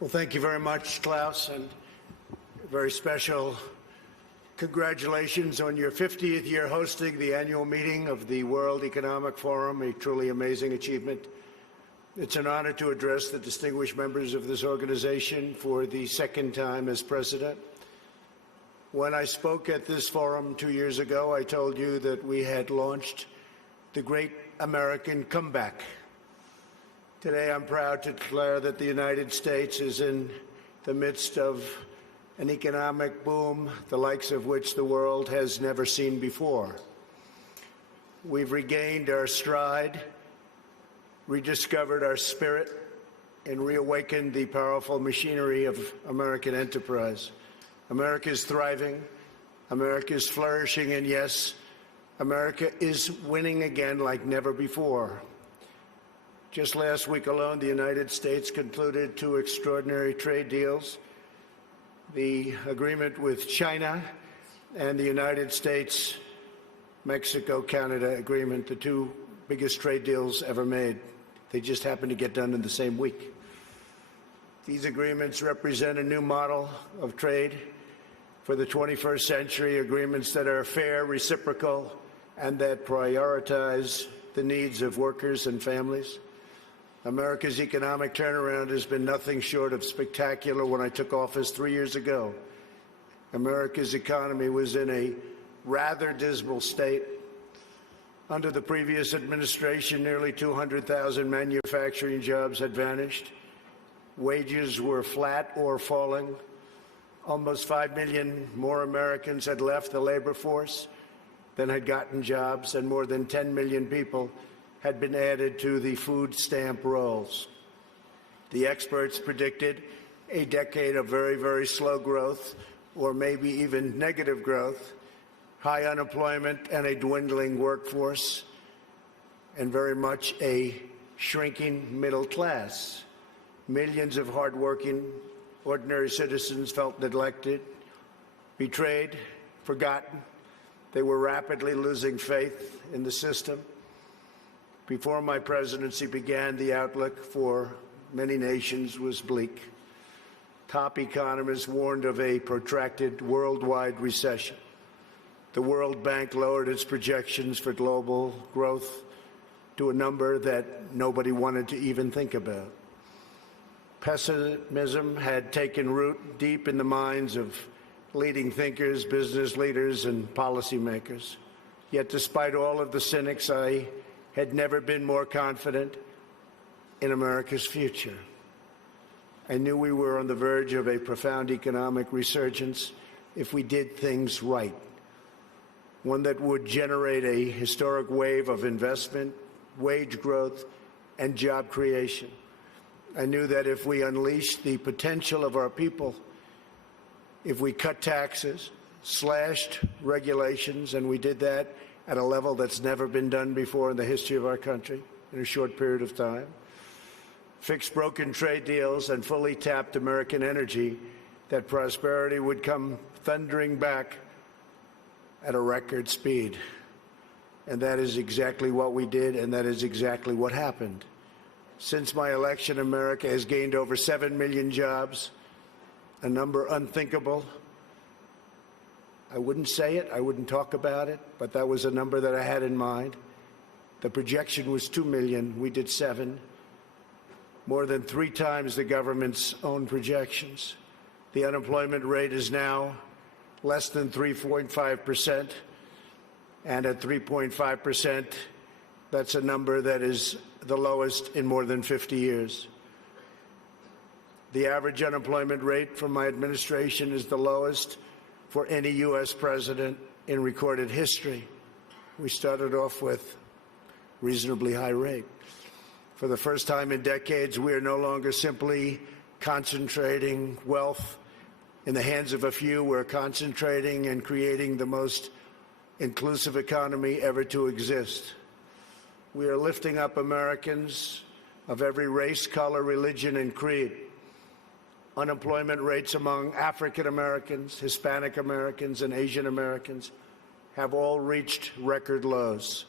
Well, thank you very much, Klaus, and very special congratulations on your 50th year hosting the annual meeting of the World Economic Forum, a truly amazing achievement. It's an honor to address the distinguished members of this organization for the second time as president. When I spoke at this forum 2 years ago, I told you that we had launched the great American comeback. Today, I'm proud to declare that the United States is in the midst of an economic boom, the likes of which the world has never seen before. We've regained our stride, rediscovered our spirit, and reawakened the powerful machinery of American enterprise. America is thriving, America is flourishing, and yes, America is winning again like never before. Just last week alone, the United States concluded 2 extraordinary trade deals, the agreement with China and the United States, Mexico-Canada agreement, the 2 biggest trade deals ever made. They just happened to get done in the same week. These agreements represent a new model of trade for the 21st century, agreements that are fair, reciprocal, and that prioritize the needs of workers and families. America's economic turnaround has been nothing short of spectacular. When I took office 3 years ago, America's economy was in a rather dismal state. Under the previous administration, nearly 200,000 manufacturing jobs had vanished. Wages were flat or falling. Almost 5 million more Americans had left the labor force than had gotten jobs, and more than 10 million people had been added to the food stamp rolls. The experts predicted a decade of very, very slow growth, or maybe even negative growth, high unemployment and a dwindling workforce, and very much a shrinking middle class. Millions of hardworking, ordinary citizens felt neglected, betrayed, forgotten. They were rapidly losing faith in the system. Before my presidency began, the outlook for many nations was bleak. Top economists warned of a protracted worldwide recession. The World Bank lowered its projections for global growth to a number that nobody wanted to even think about. Pessimism had taken root deep in the minds of leading thinkers, business leaders, and policymakers. Yet despite all of the cynics, I had never been more confident in America's future. I knew we were on the verge of a profound economic resurgence if we did things right, one that would generate a historic wave of investment, wage growth, and job creation. I knew that if we unleashed the potential of our people, if we cut taxes, slashed regulations, and we did that at a level that's never been done before in the history of our country in a short period of time, fixed broken trade deals, and fully tapped American energy, that prosperity would come thundering back at a record speed. And that is exactly what we did, and that is exactly what happened. Since my election, America has gained over 7 million jobs, a number unthinkable. I wouldn't say it, I wouldn't talk about it, but that was a number that I had in mind. The projection was 2 million, we did 7, more than 3 times the government's own projections. The unemployment rate is now less than 3.5%, and at 3.5%, that's a number that is the lowest in more than 50 years. The average unemployment rate from my administration is the lowest for any U.S. president in recorded history. We started off with a reasonably high rate. For the first time in decades, we are no longer simply concentrating wealth in the hands of a few. We're concentrating and creating the most inclusive economy ever to exist. We are lifting up Americans of every race, color, religion, and creed. Unemployment rates among African Americans, Hispanic Americans, and Asian Americans have all reached record lows.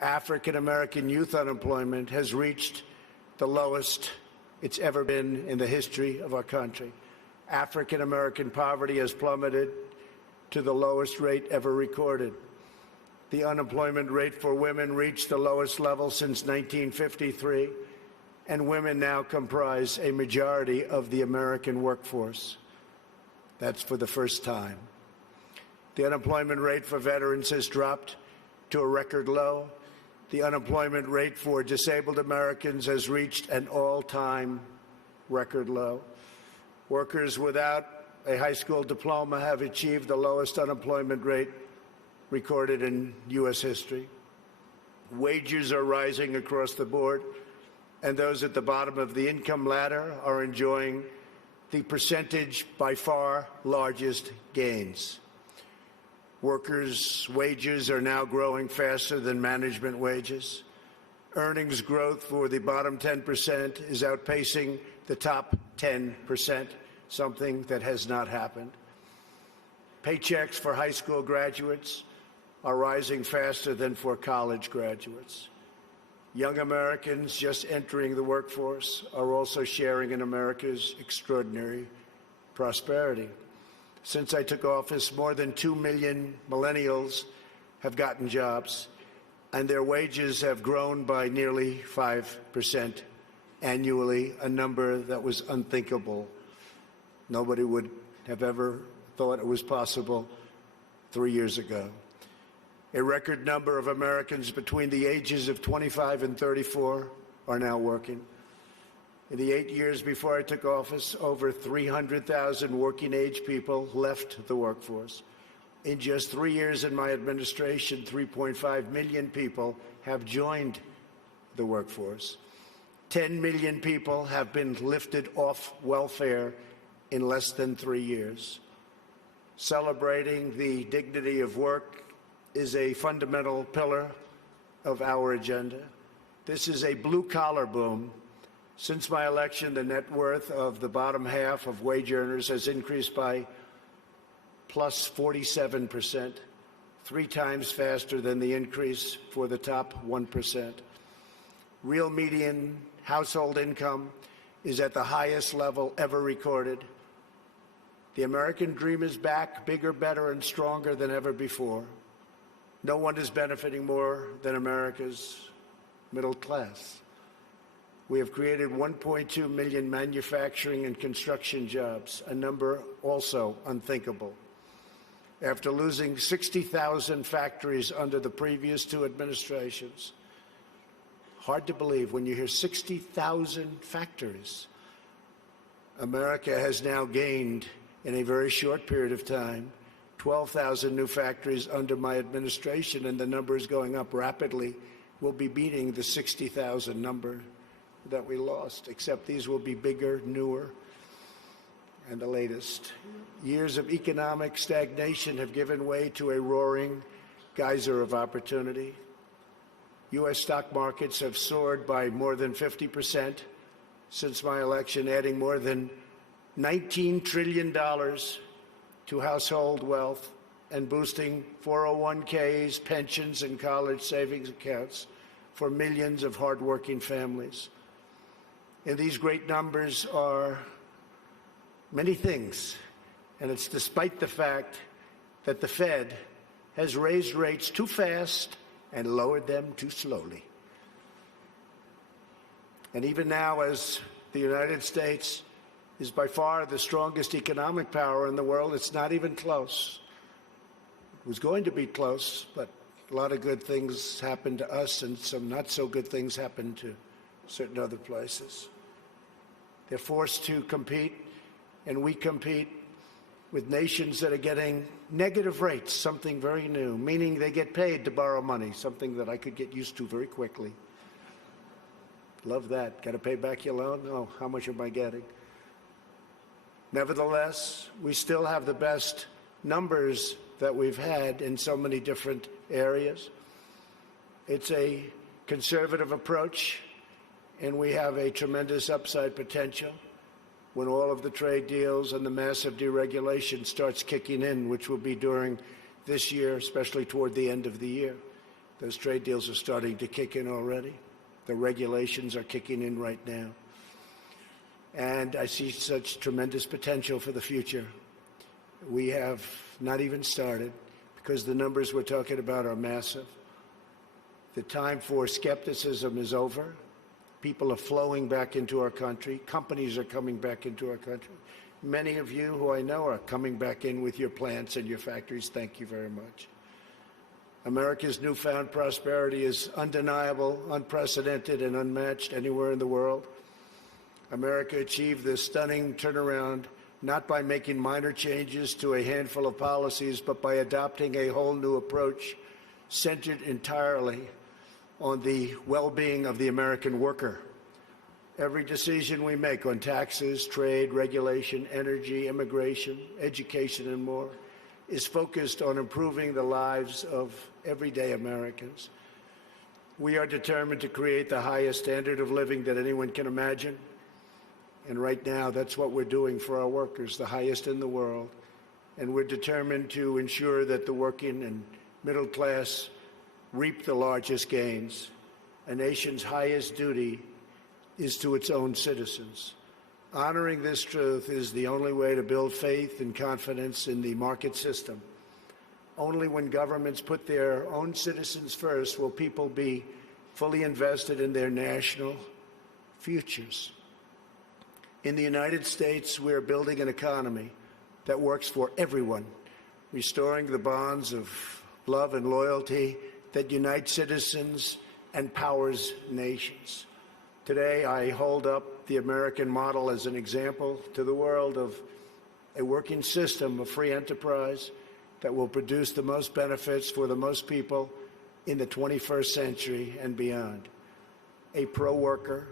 African American youth unemployment has reached the lowest it's ever been in the history of our country. African American poverty has plummeted to the lowest rate ever recorded. The unemployment rate for women reached the lowest level since 1953, and women now comprise a majority of the American workforce. That's for the first time. The unemployment rate for veterans has dropped to a record low. The unemployment rate for disabled Americans has reached an all-time record low. Workers without a high school diploma have achieved the lowest unemployment rate recorded in U.S. history. Wages are rising across the board, and those at the bottom of the income ladder are enjoying the percentage by far largest gains. Workers' wages are now growing faster than management wages. Earnings growth for the bottom 10% is outpacing the top 10%, something that has not happened. Paychecks for high school graduates are rising faster than for college graduates. Young Americans just entering the workforce are also sharing in America's extraordinary prosperity. Since I took office, more than 2 million millennials have gotten jobs, and their wages have grown by nearly 5% annually, a number that was unthinkable. Nobody would have ever thought it was possible 3 years ago. A record number of Americans between the ages of 25 and 34 are now working. In the 8 years before I took office, over 300,000 working-age people left the workforce. In just 3 years in my administration, 3.5 million people have joined the workforce. 10 million people have been lifted off welfare in less than 3 years. Celebrating the dignity of work is a fundamental pillar of our agenda. This is a blue-collar boom. Since my election, the net worth of the bottom half of wage earners has increased by plus 47%, 3 times faster than the increase for the top 1%. Real median household income is at the highest level ever recorded. The American dream is back, bigger, better, and stronger than ever before. No one is benefiting more than America's middle class. We have created 1.2 million manufacturing and construction jobs, a number also unthinkable. After losing 60,000 factories under the previous 2 administrations, hard to believe when you hear 60,000 factories. America has now gained, in a very short period of time, 12,000 new factories under my administration, and the number is going up rapidly. We'll be beating the 60,000 number that we lost, except these will be bigger, newer, and the latest. Years of economic stagnation have given way to a roaring geyser of opportunity. U.S. stock markets have soared by more than 50% since my election, adding more than $19 trillion to household wealth and boosting 401ks, pensions, and college savings accounts for millions of hardworking families. And these great numbers are many things, and it's despite the fact that the Fed has raised rates too fast and lowered them too slowly. And even now, as the United States is by far the strongest economic power in the world, it's not even close. It was going to be close, but a lot of good things happened to us and some not so good things happened to certain other places. They're forced to compete, and we compete with nations that are getting negative rates, something very new, meaning they get paid to borrow money, something that I could get used to very quickly. Love that. Got to pay back your loan? Oh, how much am I getting? Nevertheless, we still have the best numbers that we've had in so many different areas. It's a conservative approach, and we have a tremendous upside potential when all of the trade deals and the massive deregulation starts kicking in, which will be during this year, especially toward the end of the year. Those trade deals are starting to kick in already. The regulations are kicking in right now. and I see such tremendous potential for the future. We have not even started because the numbers we're talking about are massive. The time for skepticism is over. People are flowing back into our country. Companies are coming back into our country. Many of you who I know are coming back in with your plants and your factories. Thank you very much. America's newfound prosperity is undeniable, unprecedented, and unmatched anywhere in the world. America achieved this stunning turnaround not by making minor changes to a handful of policies, but by adopting a whole new approach centered entirely on the well-being of the American worker. Every decision we make on taxes, trade, regulation, energy, immigration, education, and more is focused on improving the lives of everyday Americans. We are determined to create the highest standard of living that anyone can imagine. And right now, that's what we're doing for our workers, the highest in the world. And we're determined to ensure that the working and middle class reap the largest gains. A nation's highest duty is to its own citizens. Honoring this truth is the only way to build faith and confidence in the market system. Only when governments put their own citizens first will people be fully invested in their national futures. In the United States, we are building an economy that works for everyone, restoring the bonds of love and loyalty that unite citizens and powers nations. Today, I hold up the American model as an example to the world of a working system of free enterprise that will produce the most benefits for the most people in the 21st century and beyond. A pro-worker,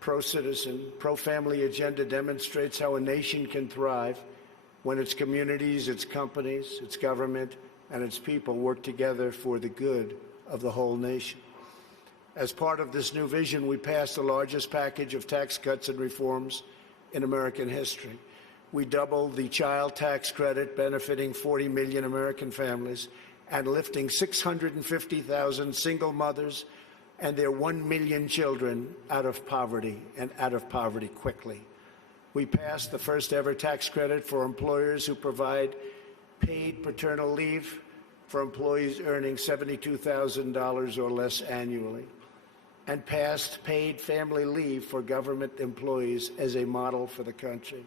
pro-citizen, pro-family agenda demonstrates how a nation can thrive when its communities, its companies, its government, and its people work together for the good of the whole nation. As part of this new vision, we passed the largest package of tax cuts and reforms in American history. We doubled the child tax credit, benefiting 40 million American families and lifting 650,000 single mothers and their 1 million children out of poverty, and out of poverty quickly. We passed the first ever tax credit for employers who provide paid paternal leave for employees earning $72,000 or less annually, and passed paid family leave for government employees as a model for the country.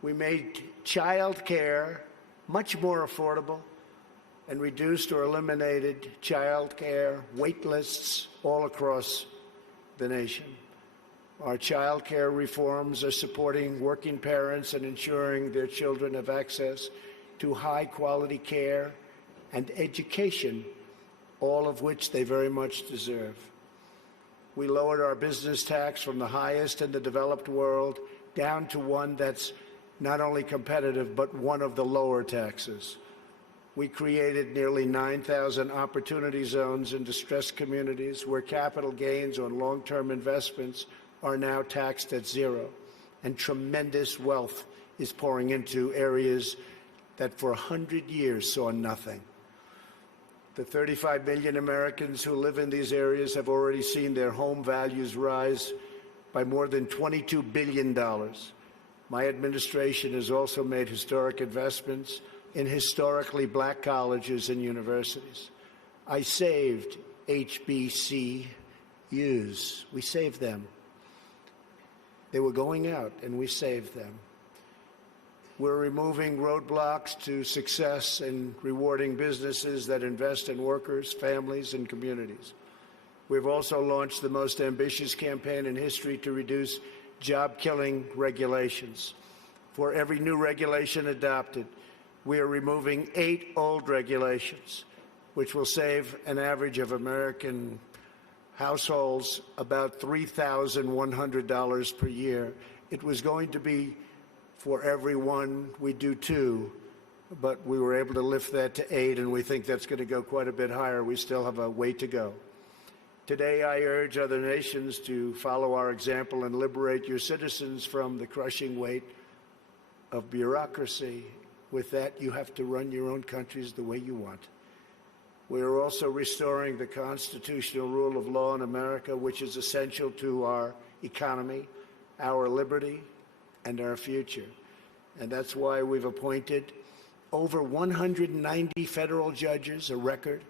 We made child care much more affordable and reduced or eliminated child care wait lists all across the nation. Our child care reforms are supporting working parents and ensuring their children have access to high-quality care and education, all of which they very much deserve. We lowered our business tax from the highest in the developed world down to one that's not only competitive, but one of the lower taxes. We created nearly 9,000 opportunity zones in distressed communities where capital gains on long-term investments are now taxed at zero, and tremendous wealth is pouring into areas that for 100 years saw nothing. The 35 million Americans who live in these areas have already seen their home values rise by more than $22 billion. My administration has also made historic investments in historically black colleges and universities. I saved HBCUs. We saved them. They were going out, and we saved them. We're removing roadblocks to success and rewarding businesses that invest in workers, families, and communities. We've also launched the most ambitious campaign in history to reduce job-killing regulations. For every new regulation adopted, we are removing 8 old regulations, which will save an average of American households about $3,100 per year. It was going to be for every one, we do 2, but we were able to lift that to 8, and we think that's going to go quite a bit higher. We still have a way to go. Today, I urge other nations to follow our example and liberate your citizens from the crushing weight of bureaucracy. With that, you have to run your own countries the way you want. We are also restoring the constitutional rule of law in America, which is essential to our economy our liberty, and our future. And that's why we've appointed over 190 federal judges, a record,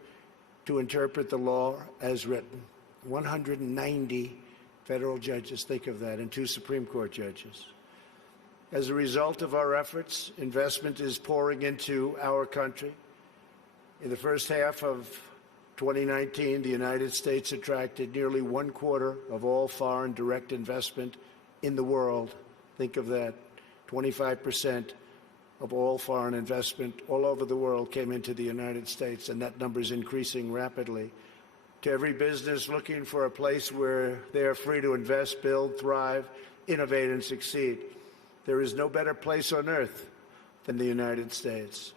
to interpret the law as written. 190 federal judges, think of that, and 2 Supreme Court judges. As a result of our efforts, investment is pouring into our country. In the first half of 2019, the United States attracted nearly 1/4 of all foreign direct investment in the world. Think of that. 25% of all foreign investment all over the world came into the United States, and that number is increasing rapidly. To every business looking for a place where they are free to invest, build, thrive, innovate, and succeed, there is no better place on earth than the United States.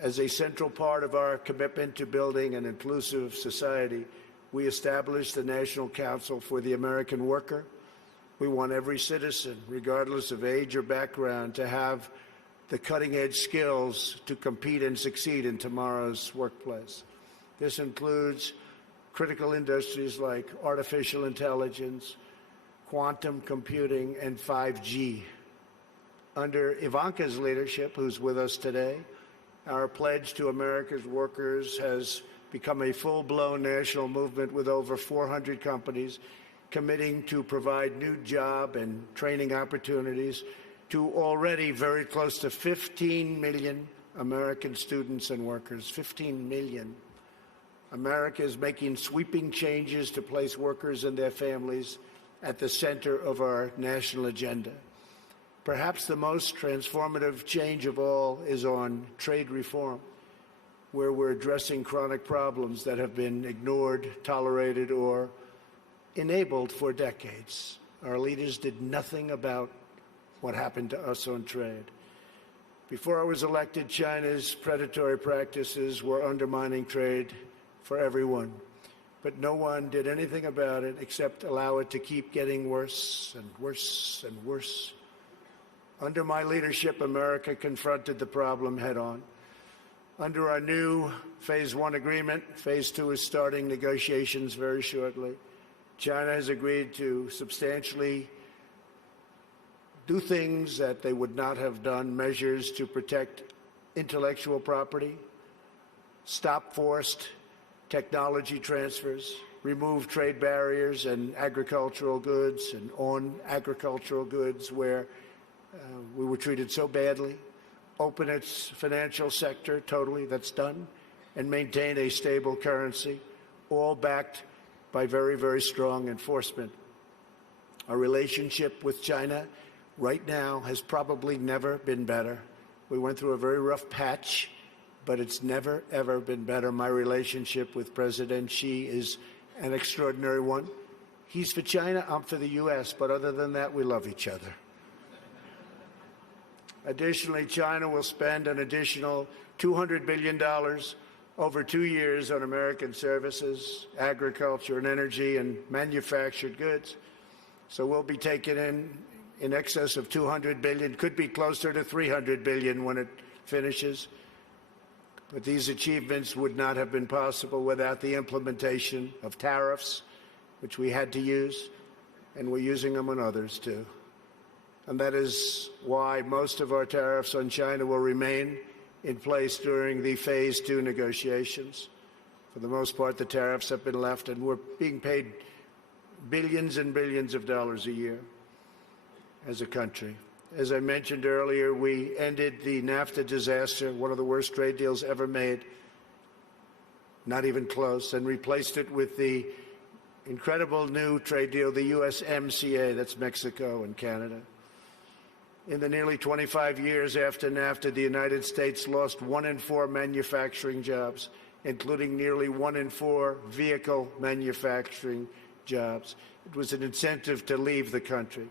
As a central part of our commitment to building an inclusive society, we established the National Council for the American Worker. We want every citizen, regardless of age or background, to have the cutting-edge skills to compete and succeed in tomorrow's workplace. This includes critical industries like artificial intelligence, quantum computing, and 5G. Under Ivanka's leadership, who's with us today, our pledge to America's workers has become a full-blown national movement with over 400 companies committing to provide new job and training opportunities to already very close to 15 million American students and workers. 15 million. America is making sweeping changes to place workers and their families at the center of our national agenda. Perhaps the most transformative change of all is on trade reform, where we're addressing chronic problems that have been ignored, tolerated, or enabled for decades. Our leaders did nothing about what happened to us on trade. Before I was elected, China's predatory practices were undermining trade for everyone, but no one did anything about it except allow it to keep getting worse and worse and worse. Under my leadership, America confronted the problem head-on. Under our new Phase 1 agreement, Phase 2 is starting negotiations very shortly. China has agreed to substantially do things that they would not have done, measures to protect intellectual property, stop forced technology transfers, remove trade barriers and agricultural goods and on agricultural goods where we were treated so badly, open its financial sector totally, that's done, and maintain a stable currency, all backed by very, very strong enforcement. Our relationship with China right now has probably never been better. We went through a very rough patch, but it's never, ever been better. My relationship with President Xi is an extraordinary one. He's for China, I'm for the U.S., but other than that, we love each other. Additionally, China will spend an additional $200 billion over 2 years on American services, agriculture and energy, and manufactured goods. So we'll be taking in excess of $200 billion, could be closer to $300 billion when it finishes. But these achievements would not have been possible without the implementation of tariffs, which we had to use, and we're using them on others too. And that is why most of our tariffs on China will remain in place during the Phase 2 negotiations. For the most part, the tariffs have been left, and we're being paid billions and billions of dollars a year as a country. As I mentioned earlier, we ended the NAFTA disaster, one of the worst trade deals ever made, not even close, and replaced it with the incredible new trade deal, the USMCA, that's Mexico and Canada. In the nearly 25 years after NAFTA, the United States lost 1 in 4 manufacturing jobs, including nearly 1 in 4 vehicle manufacturing jobs. It was an incentive to leave the country.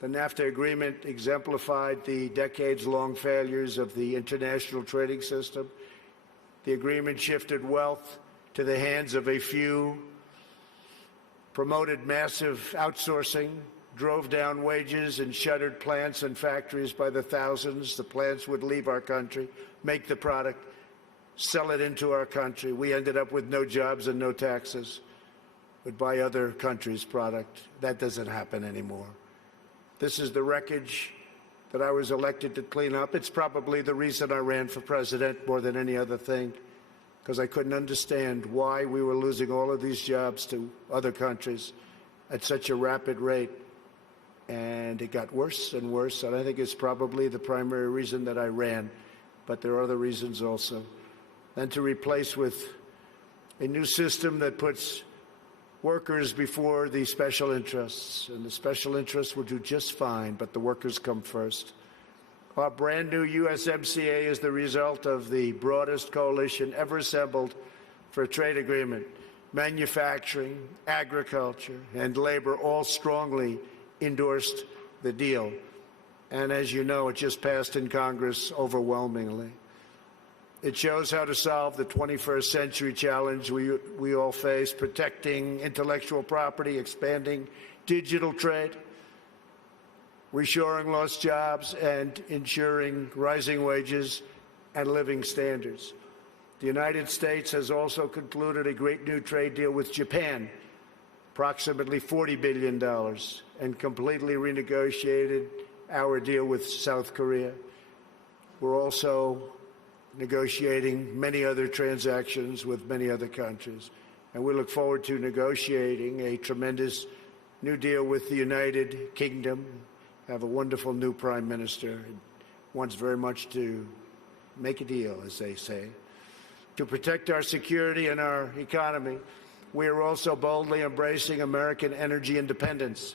The NAFTA agreement exemplified the decades-long failures of the international trading system. The agreement shifted wealth to the hands of a few, promoted massive outsourcing, drove down wages, and shuttered plants and factories by the thousands. The plants would leave our country, make the product, sell it into our country. We ended up with no jobs and no taxes. Would buy other countries' product. That doesn't happen anymore. This is the wreckage that I was elected to clean up. It's probably the reason I ran for president more than any other thing, because I couldn't understand why we were losing all of these jobs to other countries at such a rapid rate. And it got worse and worse, and I think it's probably the primary reason that I ran, but there are other reasons also. And to replace with a new system that puts workers before the special interests, and the special interests will do just fine, but the workers come first. Our brand new USMCA is the result of the broadest coalition ever assembled for a trade agreement. Manufacturing, agriculture, and labor all strongly endorsed the deal. And as you know, it just passed in Congress overwhelmingly. It shows how to solve the 21st century challenge we all face, protecting intellectual property, expanding digital trade, reshoring lost jobs, and ensuring rising wages and living standards. The United States has also concluded a great new trade deal with Japan, approximately $40 billion, and completely renegotiated our deal with South Korea. We're also negotiating many other transactions with many other countries, and we look forward to negotiating a tremendous new deal with the United Kingdom. Have a wonderful new prime minister and wants very much to make a deal, as they say. To protect our security and our economy, we are also boldly embracing American energy independence.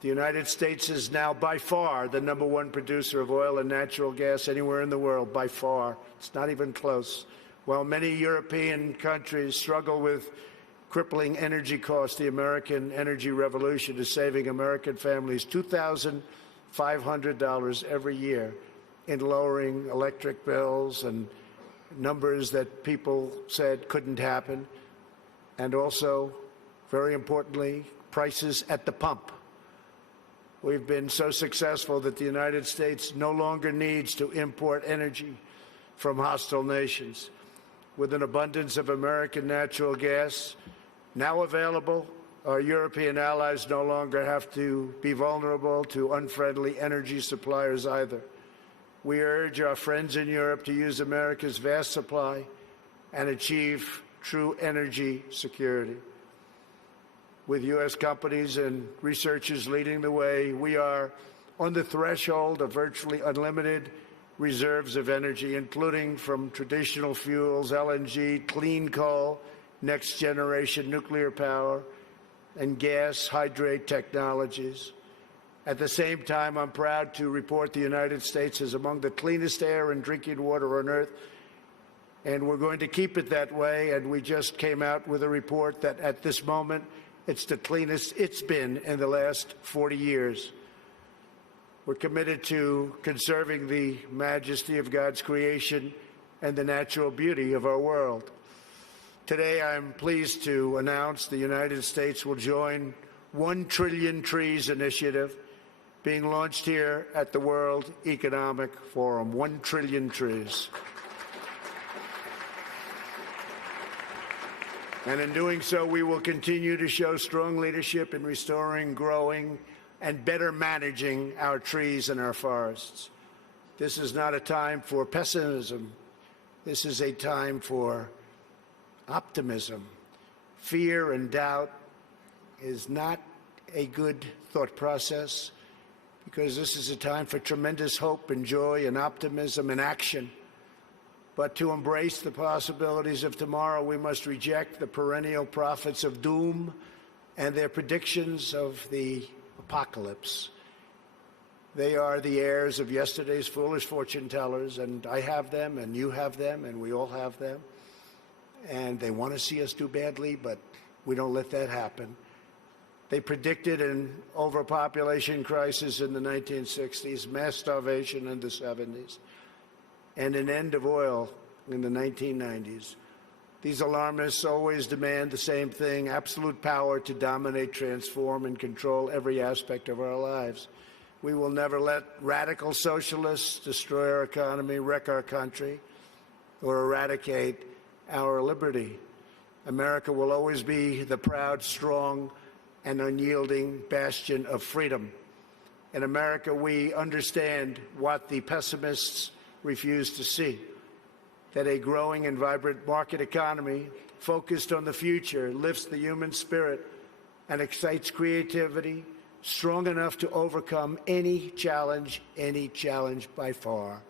The United States is now by far the #1 producer of oil and natural gas anywhere in the world, by far. It's not even close. While many European countries struggle with crippling energy costs, the American energy revolution is saving American families $2,500 every year in lowering electric bills, and numbers that people said couldn't happen. And also, very importantly, prices at the pump. We've been so successful that the United States no longer needs to import energy from hostile nations. With an abundance of American natural gas now available, our European allies no longer have to be vulnerable to unfriendly energy suppliers either. We urge our friends in Europe to use America's vast supply and achieve true energy security. With U.S. companies and researchers leading the way, we are on the threshold of virtually unlimited reserves of energy, including from traditional fuels, LNG, clean coal, next-generation nuclear power, and gas hydrate technologies. At the same time, I'm proud to report the United States is among the cleanest air and drinking water on Earth, and we're going to keep it that way. And we just came out with a report that at this moment, it's the cleanest it's been in the last 40 years. We're committed to conserving the majesty of God's creation and the natural beauty of our world. Today, I'm pleased to announce the United States will join 1 Trillion Trees initiative being launched here at the World Economic Forum. 1 trillion trees. And in doing so, we will continue to show strong leadership in restoring, growing, and better managing our trees and our forests. This is not a time for pessimism. This is a time for optimism. Fear and doubt is not a good thought process, because this is a time for tremendous hope and joy and optimism and action. But to embrace the possibilities of tomorrow, we must reject the perennial prophets of doom and their predictions of the apocalypse. They are the heirs of yesterday's foolish fortune tellers, and I have them, and you have them, and we all have them. And they want to see us do badly, but we don't let that happen. They predicted an overpopulation crisis in the 1960s, mass starvation in the 70s, and an end of oil in the 1990s. These alarmists always demand the same thing: absolute power to dominate, transform, and control every aspect of our lives. We will never let radical socialists destroy our economy, wreck our country, or eradicate our liberty. America will always be the proud, strong, and unyielding bastion of freedom. In America, we understand what the pessimists refuse to see, that a growing and vibrant market economy focused on the future lifts the human spirit and excites creativity strong enough to overcome any challenge by far.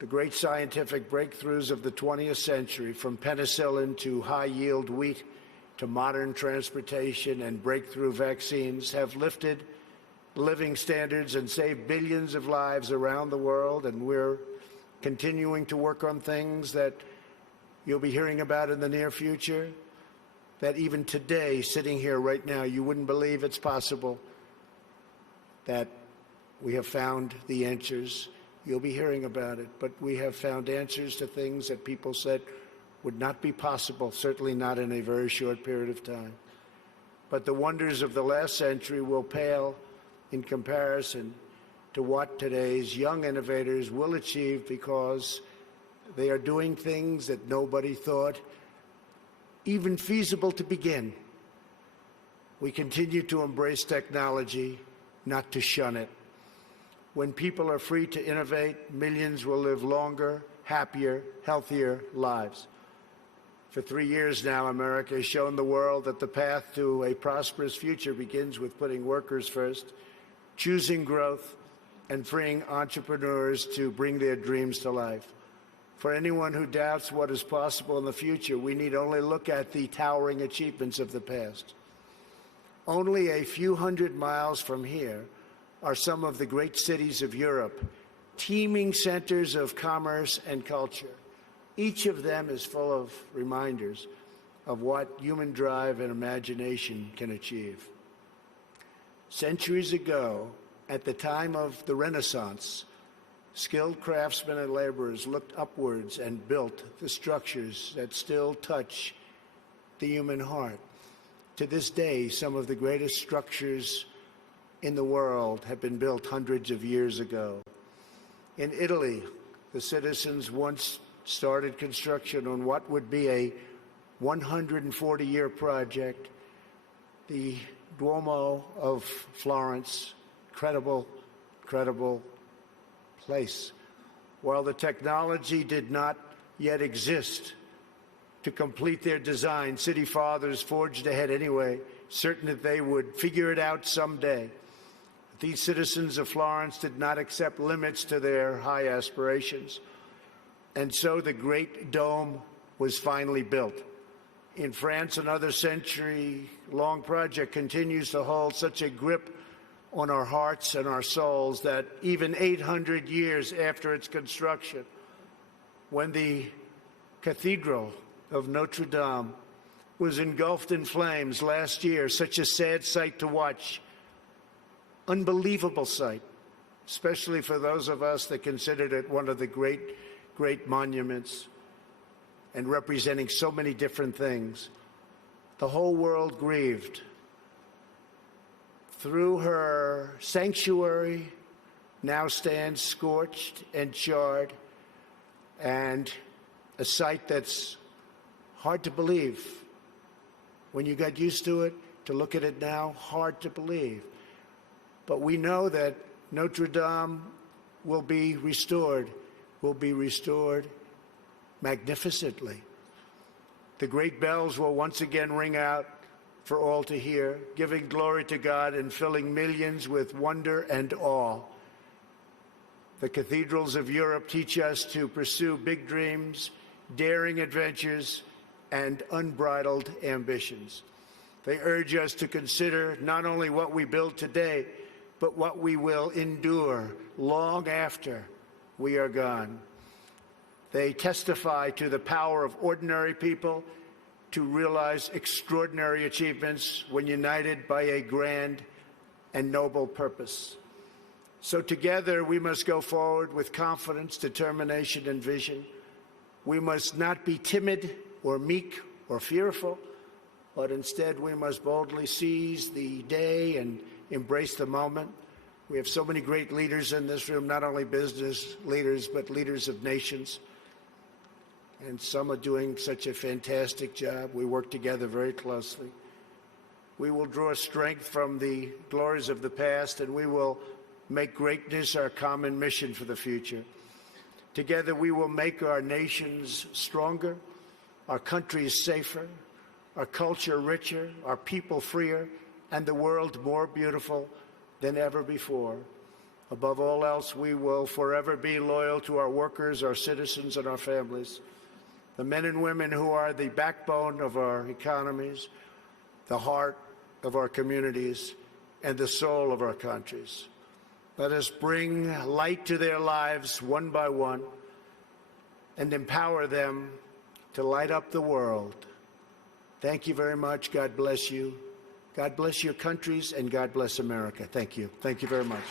The great scientific breakthroughs of the 20th century, from penicillin to high-yield wheat to modern transportation and breakthrough vaccines, have lifted living standards and saved billions of lives around the world, and we're continuing to work on things that you'll be hearing about in the near future, that even today, sitting here right now, you wouldn't believe it's possible, that we have found the answers. You'll be hearing about it, but we have found answers to things that people said would not be possible, certainly not in a very short period of time. But the wonders of the last century will pale in comparison to what today's young innovators will achieve, because they are doing things that nobody thought even feasible to begin. We continue to embrace technology, not to shun it. When people are free to innovate, millions will live longer, happier, healthier lives. For 3 years now, America has shown the world that the path to a prosperous future begins with putting workers first, choosing growth, and freeing entrepreneurs to bring their dreams to life. For anyone who doubts what is possible in the future, we need only look at the towering achievements of the past. Only a few hundred miles from here are some of the great cities of Europe, teeming centers of commerce and culture. Each of them is full of reminders of what human drive and imagination can achieve. Centuries ago, at the time of the Renaissance, skilled craftsmen and laborers looked upwards and built the structures that still touch the human heart. To this day, some of the greatest structures in the world have been built hundreds of years ago. In Italy, the citizens once started construction on what would be a 140-year project, the Duomo of Florence. Incredible place. While the technology did not yet exist to complete their design, city fathers forged ahead anyway, certain that they would figure it out someday. These citizens of Florence did not accept limits to their high aspirations, and so the Great Dome was finally built. In France, another century-long project continues to hold such a grip on our hearts and our souls that even 800 years after its construction, when the Cathedral of Notre Dame was engulfed in flames last year, such a sad sight to watch, unbelievable sight, especially for those of us that considered it one of the great monuments and representing so many different things. The whole world grieved. Through her sanctuary now stands scorched and charred, and a sight that's hard to believe. When you got used to it, to look at it now, hard to believe. But we know that Notre Dame will be restored magnificently. The great bells will once again ring out for all to hear, giving glory to God and filling millions with wonder and awe. The cathedrals of Europe teach us to pursue big dreams, daring adventures, and unbridled ambitions. They urge us to consider not only what we build today, but what we will endure long after we are gone. They testify to the power of ordinary people to realize extraordinary achievements when united by a grand and noble purpose. So together we must go forward with confidence, determination, and vision. We must not be timid or meek or fearful, but instead we must boldly seize the day and embrace the moment. We have so many great leaders in this room, not only business leaders, but leaders of nations. And some are doing such a fantastic job. We work together very closely. We will draw strength from the glories of the past, and we will make greatness our common mission for the future. Together, we will make our nations stronger, our countries safer, our culture richer, our people freer, and the world more beautiful than ever before. Above all else, we will forever be loyal to our workers, our citizens, and our families, the men and women who are the backbone of our economies, the heart of our communities, and the soul of our countries. Let us bring light to their lives one by one and empower them to light up the world. Thank you very much. God bless you. God bless your countries, and God bless America. Thank you. Thank you very much.